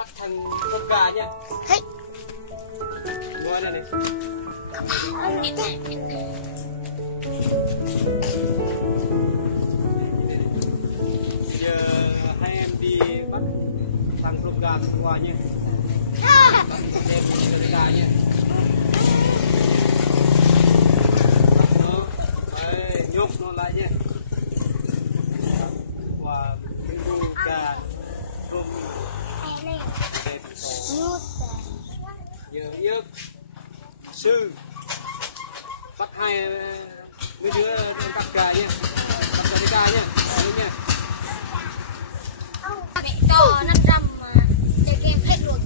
bắt thằng con gà nhá. Hey. Ngồi đây này. Giờ hai em đi bắt thằng con gà qua nhé. Bắt em con gà nhé. Nhúc nó lại nhé. Và cái đu gà tôm đẹp to. Giờ yếp sư bắt hai mấy đứa bắt gà nhé, bắt gà nhé, đúng nhé. Mẹ cho 500 mà để game hết rồi.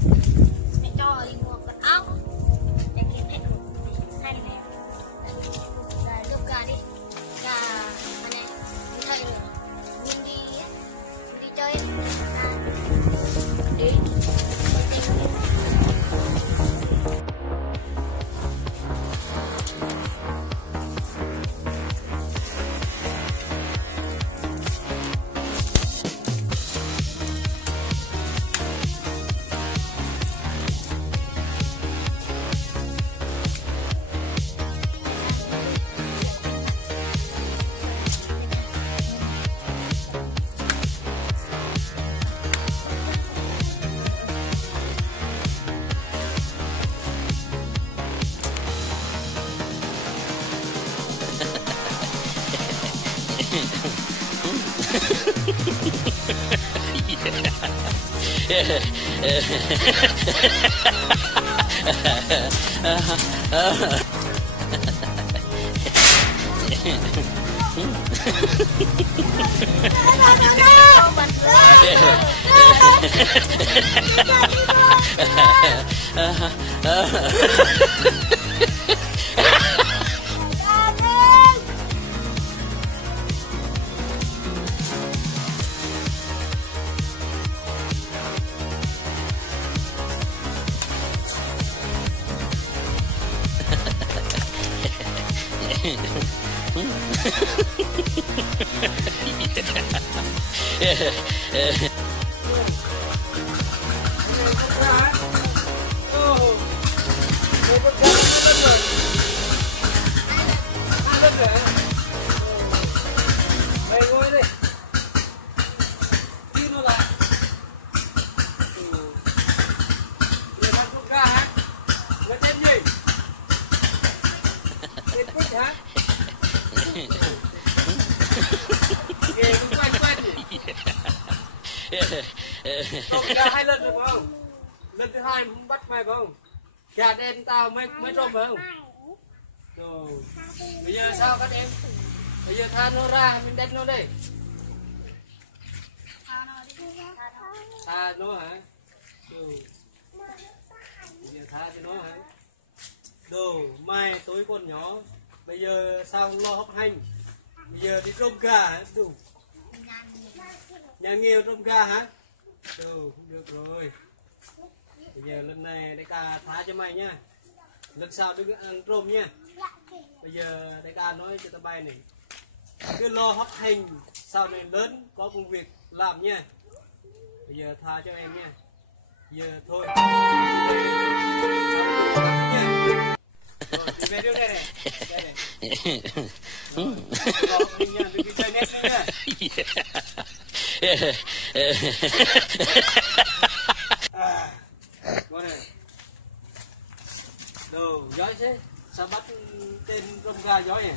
Mẹ cho thì mua con ốc để game hết rồi. Hai mẹ là lúc gà đi, gà mà này thầy rồi mình đi chơi đi. Không, gà 2 lần rồi phải không? Lần thứ 2 không bắt mày phải không? Gà đen tao mới trộm phải không? Rồi. Bây giờ sao các em? Bây giờ tha nó ra, mình đánh nó đi. Tha nó hả? Rồi. Bây giờ tha cho nó hả? Đồ, mai tối con nhỏ. Bây giờ sao không lo học hành? Bây giờ đi trộm gà hả? Đủ. Nhà nghèo trộm gà hả? Được rồi. Bây giờ lần này đại ca thả cho mày nhá. Lần sau đừng ăn trộm nha. Bây giờ đại ca nói cho tao bay này, cứ lo học hành, sau này lớn có công việc làm nha. Bây giờ tha cho em nha. Giờ thôi. Rồi, đi về trước đây này. Đây này. Rồi, lo học hành nha, đừng đi chơi net nữa nha. Con này. Đồ, giỏi thế. Sao bắt tên rồng gà giỏi nhỉ?